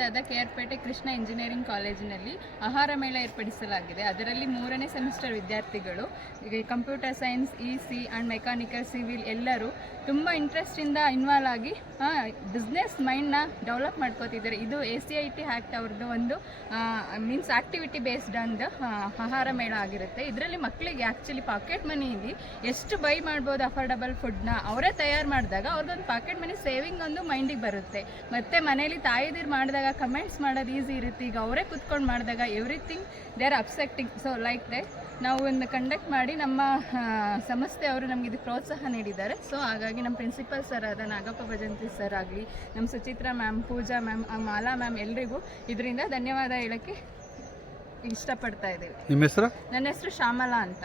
ರಾಜ್ಯದ ಕೆಆರ್ಪೇಟೆ ಕೃಷ್ಣ ಇಂಜಿನಿಯರಿಂಗ್ ಕಾಲೇಜಿನಲ್ಲಿ ಆಹಾರ ಮೇಳ ಏರ್ಪಡಿಸಲಾಗಿದೆ. ಅದರಲ್ಲಿ ಮೂರನೇ ಸೆಮಿಸ್ಟರ್ ವಿದ್ಯಾರ್ಥಿಗಳು computer science, E C and mechanical, civil ಎಲ್ಲರೂ ತುಂಬ ಇಂಟ್ರೆಸ್ಟಿಂದ ಇನ್ವಾಲ್ವ್ ಆಗಿ ಬಿಸ್ನೆಸ್ ಮೈಂಡ್ನ ಡೆವಲಪ್ ಮಾಡ್ಕೋತಿದ್ದಾರೆ. ಇದು A C I T act ಅವ್ರದ್ದು ಒಂದು ಮೀನ್ಸ್ ಆಕ್ಟಿವಿಟಿ ಬೇಸ್ಡ್ ಒಂದು ಆಹಾರ ಮೇಳ ಆಗಿರುತ್ತೆ. ಇದರಲ್ಲಿ ಮಕ್ಕಳಿಗೆ ಆ್ಯಕ್ಚುಲಿ ಪಾಕೆಟ್ ಮನಿಯಲ್ಲಿ ಎಷ್ಟು ಬೈ ಮಾಡ್ಬೋದು ಅಫೋರ್ಡಬಲ್ ಫುಡ್ನ ಅವರೇ ತಯಾರು ಮಾಡಿದಾಗ ಅವ್ರದ್ದೊಂದು ಪಾಕೆಟ್ ಮನಿ ಸೇವಿಂಗ್ ಒಂದು ಮೈಂಡಿಗೆ ಬರುತ್ತೆ. ಮತ್ತು ಮನೇಲಿ ತಾಯಿದಿರು ಮಾಡಿದಾಗ ಕಮೆಂಟ್ಸ್ ಮಾಡೋದು ಈಸಿ ಇರುತ್ತೆ. ಈಗ ಅವರೇ ಕುತ್ಕೊಂಡು ಮಾಡಿದಾಗ everything they are expecting so like they ನಾವು ಒಂದು ಕಂಡಕ್ಟ್ ಮಾಡಿ ನಮ್ಮ ಸಂಸ್ಥೆ ಅವರು ನಮಗೆ ಇದು ಪ್ರೋತ್ಸಾಹ ನೀಡಿದ್ದಾರೆ. ಸೊ ಹಾಗಾಗಿ ನಮ್ಮ ಪ್ರಿನ್ಸಿಪಲ್ ಸರ್ ಆದ ನಾಗಪ್ಪ ಭಜಂತಿ ಸರ್ ಆಗಲಿ ನಮ್ಮ Suchitra ma'am Pooja ma'am Mala ma'am ಎಲ್ರಿಗೂ ಇದರಿಂದ ಧನ್ಯವಾದ ಹೇಳೋಕ್ಕೆ ಇಷ್ಟಪಡ್ತಾ ಇದ್ದೀವಿ. ನಿಮ್ಮ ಹೆಸರು? ನನ್ನ ಹೆಸರು ಶ್ಯಾಮಲಾ ಅಂತ.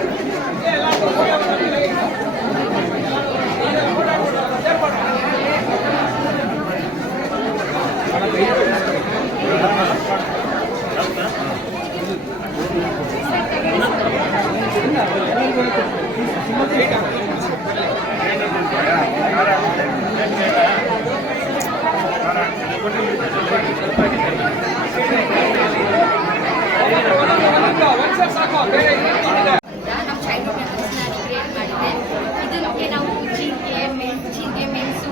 ನಮ್ಮ ಚೈಲ್ಡ್ಹುಡ್ ಮೆಮರೀಸ್ನ ಕ್ರಿಯೇಟ್ ಮಾಡಿದೆ ಇದಕ್ಕೆ ನಾವು ಜೀರಿಗೆ ಮೆಣ್ ಜೀರಿಗೆ ಮೆಣಸು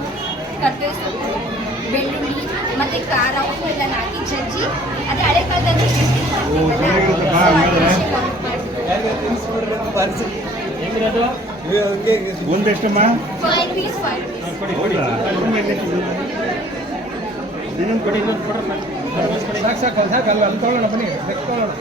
ಕರ್ಬೇವು ಸೊಪ್ಪು ಬೆಳ್ಳುಳ್ಳಿ ಮತ್ತು ಖಾರ ಉಪ್ಪು ಎಲ್ಲ ಹಾಕಿ ಜಜ್ಜಿ ಅದೇ ಹಳೆ ಕಾಲದಲ್ಲಿ ಪೀಸ್ ಹೌದಾ ಇನ್ನೊಂದು ಕೊಡಿ ಇನ್ನೊಂದು ಸಾಕು ಸಾಕು ಸಾಕು ಅಲ್ಲಿ ಅಲ್ಲಿ ತೊಗೊಳ್ಳೋಣ ಬನ್ನಿ. ನೆಕ್ಸ್ಟ್ ತೊಗೊಳ್ಳೋಣ.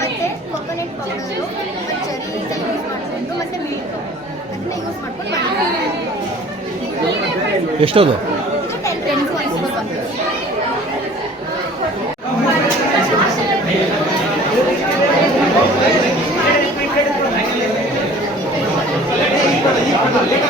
ಸಾಕು ಕೊಕೊನೆಟ್ ಪೌಡರು ಮಾಡಿಕೊಂಡು ಮತ್ತು ಮಿಲ್ಕ್ ಅದನ್ನ ಯೂಸ್ ಮಾಡ್ಕೊಂಡು ಮಾಡಿದ್ದೀವಿ ಎಷ್ಟದು? ಟೆನ್ ಲೇಖ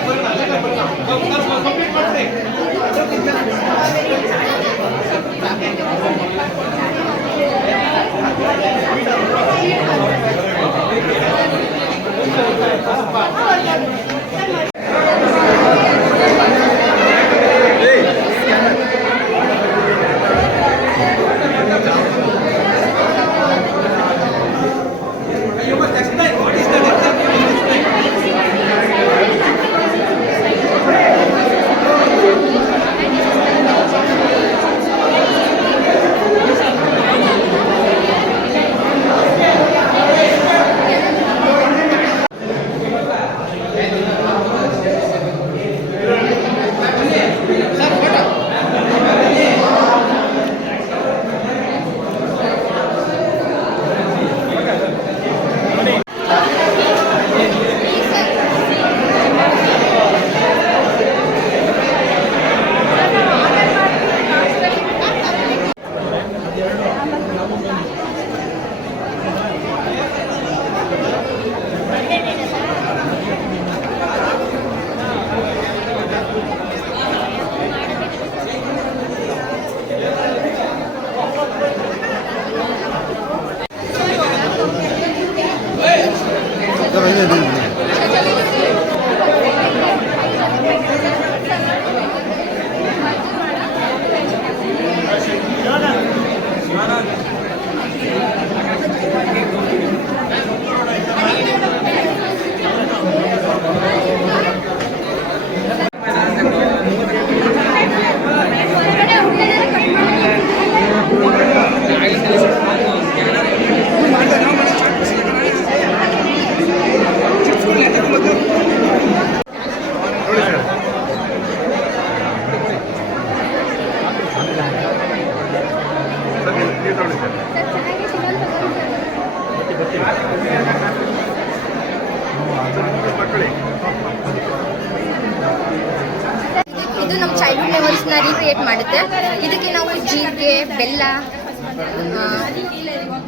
ಚೈಲ್ಡ್ಹುಡ್ ರೀಕ್ರಿಯೇಟ್ ಮಾಡುತ್ತೆ. ಇದಕ್ಕೆ ನಾವು ಜೀರಿಗೆ, ಬೆಲ್ಲ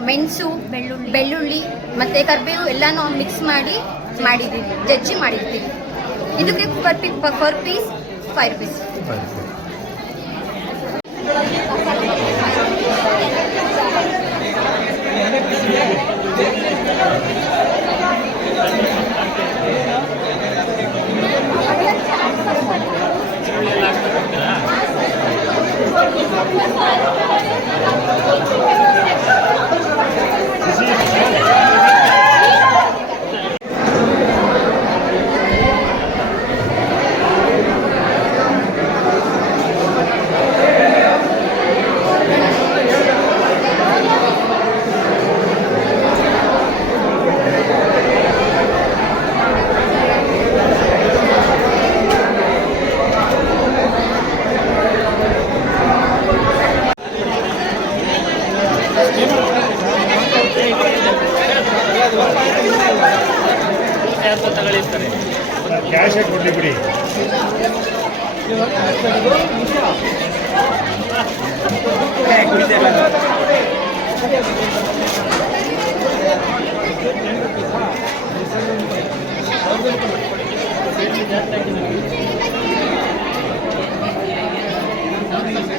ಮೆಣಸು, ಬೆಳ್ಳುಳ್ಳಿ ಬೆಳ್ಳುಳ್ಳಿ ಮತ್ತು ಕರಿಬೇವು ಎಲ್ಲನೂ ಮಿಕ್ಸ್ ಮಾಡಿ ಮಾಡಿದ್ದೀವಿ ಜಜ್ಜಿ ಮಾಡಿರ್ತೀವಿ ಇದಕ್ಕೆ per per piece five rupees cash ಕೊಡ್ಲಿ ಬಿಡಿ ತಗೊಳ್ಳಿ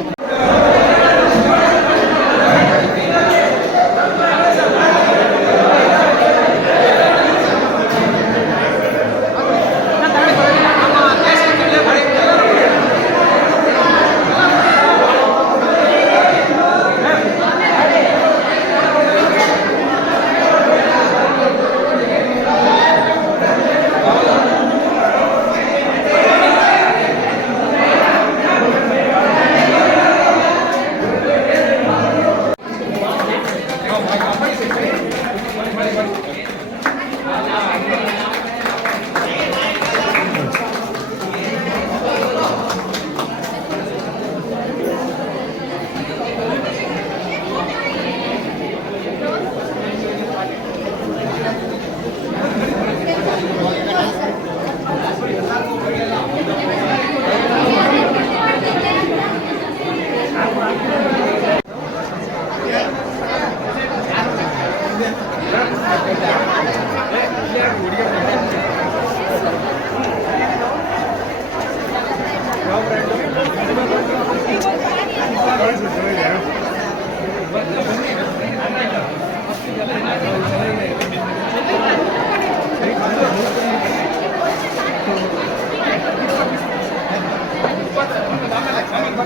ಸರ್,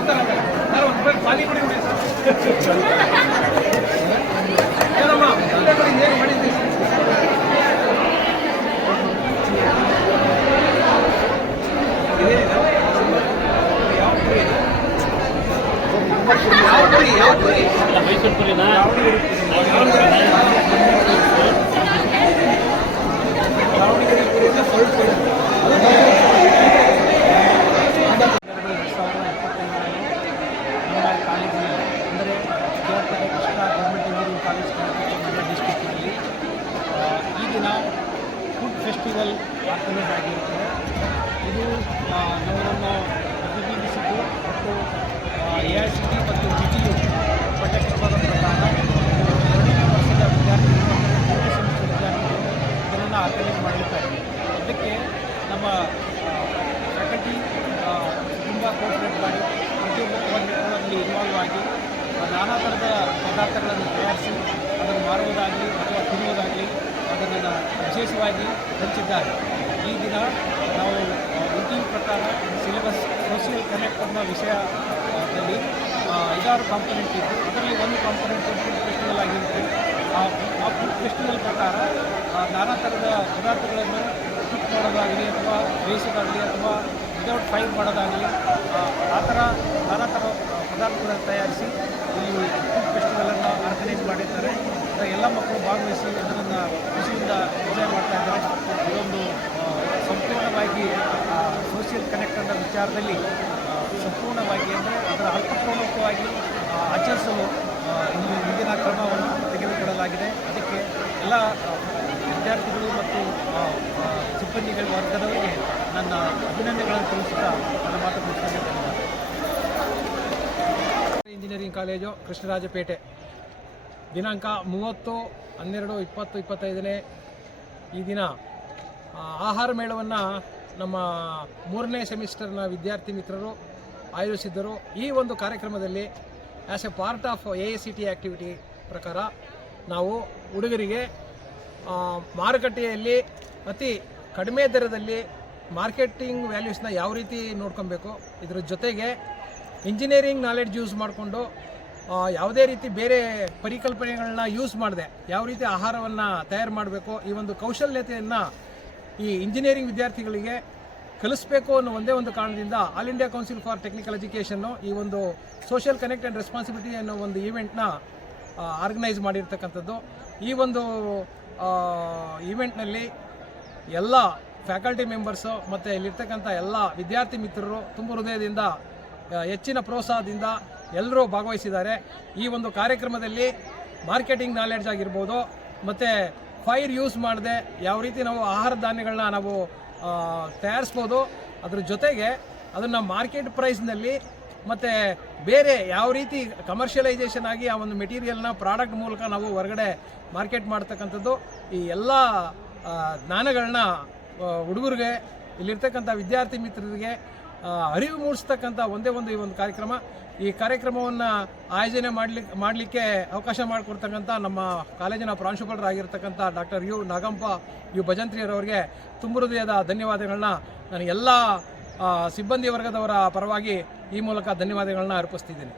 ಚೆನ್ನಾಗಿದೆ. ಖಾಲಿ ಕುಡಿ ಕುಡಿ ಸರ್ ಏನಮ್ಮ ಅಲ್ಲೇ ನೋಡಿ ಹೇಗೆ ಮಾಡಿದ್ದೀವಿ ಯಾವ ಪುರಿ ಯಾವ ಪುರಿ ದಾವಣಗೆರೆ ಪುರಿಯಿಂದ ಸ್ವಲ್ಪ ಪುರಿ. ಎರಡು ಸಾವಿರದ ಇಪ್ಪತ್ತೊಂದರಲ್ಲಿ ನಮ್ಮ ಕಾಲೇಜಿನಲ್ಲಿ ಅಂದರೆ Kerala Krishna government engineering college Mandya ಡಿಸ್ಟಿಕ್ನಲ್ಲಿ ಆ, ಈ ದಿನ ಫುಡ್ ಫೆಸ್ಟಿವಲ್ ಆರ್ಗನೈಸ್ ಆಗಿರುತ್ತದೆ ಇದು ಆ, ನಮ್ಮನ್ನು ಪ್ರತಿಬಿಂಬಿಸಿದ್ದು ಮತ್ತು ಎ ಐ ಸಿ ಟಿ ಮತ್ತು ಬಿ ಟಿ ಯು ಪಠ್ಯಕ್ರಮದ ಪ್ರಕಾರ ಎರಡನೇ ವರ್ಷದ ವಿದ್ಯಾರ್ಥಿಗಳು ಅಂದರೆ ಮೂರನೇ ಸೆಮಿಸ್ಟರ್ ವಿದ್ಯಾರ್ಥಿಗಳು ಇದನ್ನು ಆರ್ಗನೈಸ್ ಮಾಡಿರ್ತಾರೆ ಅದಕ್ಕೆ ನಮ್ಮ ಫ್ಯಾಕಲ್ಟಿ ತುಂಬ ಕೋಆಪರೇಟ್ ಮಾಡಿ ಪ್ರತಿಯೊಬ್ಬರಲ್ಲಿ ಇನ್ವಾಲ್ವ್ ಆಗಿ ಆ, ನಾನಾ ಥರದ ಪದಾರ್ಥಗಳನ್ನು ತಯಾರಿಸಿ ಅದನ್ನು ಮಾರುವುದಾಗಲಿ ಅಥವಾ ತಿನ್ನುವುದಾಗಲಿ ಅದನ್ನು ವಿಶೇಷವಾಗಿ ಹಂಚಿದ್ದಾರೆ ಈ ದಿನ ನಾವು ವಿಧಿ ಪ್ರಕಾರ ಸಿಲೆಬಸ್ ಸೋಷಿಯಲ್ ಕನೆಕ್ಟ್ ಅನ್ನೋ ವಿಷಯದಲ್ಲಿ ಐದಾರು ಕಾಂಪೊನೆಂಟ್ ಇತ್ತು. ಅದರಲ್ಲಿ ಒಂದು ಕಾಂಪೊನೆಂಟ್ ಫುಡ್ ಫೆಸ್ಟಿವಲ್ ಆಗಿರುತ್ತೆ. ಆ ಫುಡ್ ಫೆಸ್ಟಿವಲ್ ಪ್ರಕಾರ ನಾನಾ ಥರದ ಪದಾರ್ಥಗಳನ್ನು ಕುಕ್ ಮಾಡೋದಾಗಲಿ ಅಥವಾ ಬೇಯಿಸೋದಾಗಲಿ ಅಥವಾ ವಿದೌಟ್ ಫ್ರೈ ಮಾಡೋದಾಗಲಿ ಆ, ಥರ ನಾನಾ ಥರ ಪದಾರ್ಥಗಳನ್ನು ತಯಾರಿಸಿ ಇಲ್ಲಿ ಫುಡ್ ಫೆಸ್ಟಿವಲನ್ನು ಆರ್ಗನೈಸ್ ಮಾಡಿದ್ದಾರೆ ಎಲ್ಲ ಮಕ್ಕಳು ಭಾಗವಹಿಸಿ ಅದನ್ನು ಖುಷಿಯಿಂದ ಎಂಜಾಯ್ ಮಾಡ್ತಾ ಇದ್ದಾರೆ. ಇದೊಂದು ಮುಖ್ಯವಾಗಿ ಸೋಷಿಯಲ್ ಕನೆಕ್ಟ್ ಅನ್ನೋ ವಿಚಾರದಲ್ಲಿ ಸಂಪೂರ್ಣವಾಗಿ ಅಂದರೆ ಅದರ ಅರ್ಥಪೂರ್ವಕವಾಗಿ ಆ, ಆಚರಿಸಲು ಇಂದು ಇಂದಿನ ಕ್ರಮವನ್ನು ತೆಗೆದುಕೊಳ್ಳಲಾಗಿದೆ. ಅದಕ್ಕೆ ಎಲ್ಲ ವಿದ್ಯಾರ್ಥಿಗಳು ಮತ್ತು ಸಿಬ್ಬಂದಿಗಳ ವರ್ಗದವರಿಗೆ ನನ್ನ ಅಭಿನಂದನೆಗಳನ್ನು ತಿಳಿಸುತ್ತಾ ನನ್ನ ಮಾತು ಇಂಜಿನಿಯರಿಂಗ್ ಕಾಲೇಜು ಕೃಷ್ಣರಾಜಪೇಟೆ. ದಿನಾಂಕ ಮೂವತ್ತು ಹನ್ನೆರಡು ಇಪ್ಪತ್ತು ಇಪ್ಪತ್ತೈದನೇ ಈ ದಿನ ಆಹಾರ ಮೇಳವನ್ನು ನಮ್ಮ ಮೂರನೇ ಸೆಮಿಸ್ಟರ್ನ ವಿದ್ಯಾರ್ಥಿ ಮಿತ್ರರು ಆಯೋಜಿಸಿದ್ದರು. ಈ ಒಂದು ಕಾರ್ಯಕ್ರಮದಲ್ಲಿ as a part of A A C T activity ಪ್ರಕಾರ ನಾವು ಹುಡುಗರಿಗೆ ಮಾರುಕಟ್ಟೆಯಲ್ಲಿ ಅತಿ ಕಡಿಮೆ ದರದಲ್ಲಿ ಮಾರ್ಕೆಟಿಂಗ್ ವ್ಯಾಲ್ಯೂಸ್ನ ಯಾವ ರೀತಿ ನೋಡ್ಕೊಬೇಕು, ಇದರ ಜೊತೆಗೆ ಇಂಜಿನಿಯರಿಂಗ್ ನಾಲೆಡ್ಜ್ ಯೂಸ್ ಮಾಡಿಕೊಂಡು ಯಾವುದೇ ರೀತಿ ಬೇರೆ ಪರಿಕಲ್ಪನೆಗಳನ್ನ ಯೂಸ್ ಮಾಡದೆ, ಯಾವ ರೀತಿ ಆಹಾರವನ್ನು ತಯಾರು ಮಾಡಬೇಕು, ಈ ಒಂದು ಕೌಶಲ್ಯತೆಯನ್ನು ಈ ಇಂಜಿನಿಯರಿಂಗ್ ವಿದ್ಯಾರ್ಥಿಗಳಿಗೆ ಕಲಿಸ್ಬೇಕು ಅನ್ನೋ ಒಂದೇ ಒಂದು ಕಾರಣದಿಂದ all India council for technical education ಈ ಒಂದು ಸೋಷಿಯಲ್ ಕನೆಕ್ಟ್ ಆ್ಯಂಡ್ ರೆಸ್ಪಾನ್ಸಿಬಿಲಿಟಿ ಅನ್ನೋ ಒಂದು ಈವೆಂಟ್ನ ಆರ್ಗನೈಸ್ ಮಾಡಿರ್ತಕ್ಕಂಥದ್ದು. ಈ ಒಂದು ಈವೆಂಟ್ನಲ್ಲಿ ಎಲ್ಲ ಫ್ಯಾಕಲ್ಟಿ ಮೆಂಬರ್ಸು ಮತ್ತು ಇಲ್ಲಿರ್ತಕ್ಕಂಥ ಎಲ್ಲ ವಿದ್ಯಾರ್ಥಿ ಮಿತ್ರರು ತುಂಬ ಹೃದಯದಿಂದ ಹೆಚ್ಚಿನ ಪ್ರೋತ್ಸಾಹದಿಂದ ಎಲ್ಲರೂ ಭಾಗವಹಿಸಿದ್ದಾರೆ. ಈ ಒಂದು ಕಾರ್ಯಕ್ರಮದಲ್ಲಿ ಮಾರ್ಕೆಟಿಂಗ್ ನಾಲೆಡ್ಜ್ ಆಗಿರ್ಬೋದು, ಮತ್ತು ಫೈರ್ ಯೂಸ್ ಮಾಡದೆ ಯಾವ ರೀತಿ ನಾವು ಆಹಾರ ಧಾನ್ಯಗಳನ್ನ ನಾವು ತಯಾರಿಸ್ಬೋದು. ಅದ್ರ ಜೊತೆಗೆ ಅದನ್ನು ಮಾರ್ಕೆಟ್ ಪ್ರೈಸ್ನಲ್ಲಿ ಮತ್ತು ಬೇರೆ ಯಾವ ರೀತಿ ಕಮರ್ಷಿಯಲೈಸೇಷನ್ ಆಗಿ ಆ ಒಂದು ಮೆಟೀರಿಯಲ್ನ ಪ್ರಾಡಕ್ಟ್ ಮೂಲಕ ನಾವು ಹೊರಗಡೆ ಮಾರ್ಕೆಟ್ ಮಾಡ್ತಕ್ಕಂಥದ್ದು, ಈ ಎಲ್ಲ ಜ್ಞಾನಗಳನ್ನ ಹುಡುಗರಿಗೆ, ಇಲ್ಲಿರ್ತಕ್ಕಂಥ ವಿದ್ಯಾರ್ಥಿ ಮಿತ್ರರಿಗೆ ಅರಿವು ಮೂಡಿಸ್ತಕ್ಕಂಥ ಒಂದೇ ಒಂದು ಈ ಒಂದು ಕಾರ್ಯಕ್ರಮ. ಈ ಕಾರ್ಯಕ್ರಮವನ್ನು ಆಯೋಜನೆ ಮಾಡಲಿಕ್ಕೆ ಮಾಡಲಿಕ್ಕೆ ಅವಕಾಶ ಮಾಡಿಕೊಡ್ತಕ್ಕಂಥ ನಮ್ಮ ಕಾಲೇಜಿನ ಪ್ರಾಂಶುಪಾಲರಾಗಿರ್ತಕ್ಕಂಥ ಡಾಕ್ಟರ್ ಯು ನಾಗಂಪ, ಯು ಭಜಂತ್ರಿಯರವರಿಗೆ ತುಂಬ ಹೃದಯದ ಧನ್ಯವಾದಗಳನ್ನ ನಾನು ಎಲ್ಲ ಸಿಬ್ಬಂದಿ ವರ್ಗದವರ ಪರವಾಗಿ ಈ ಮೂಲಕ ಧನ್ಯವಾದಗಳನ್ನ ಅರ್ಪಿಸ್ತಿದ್ದೀನಿ.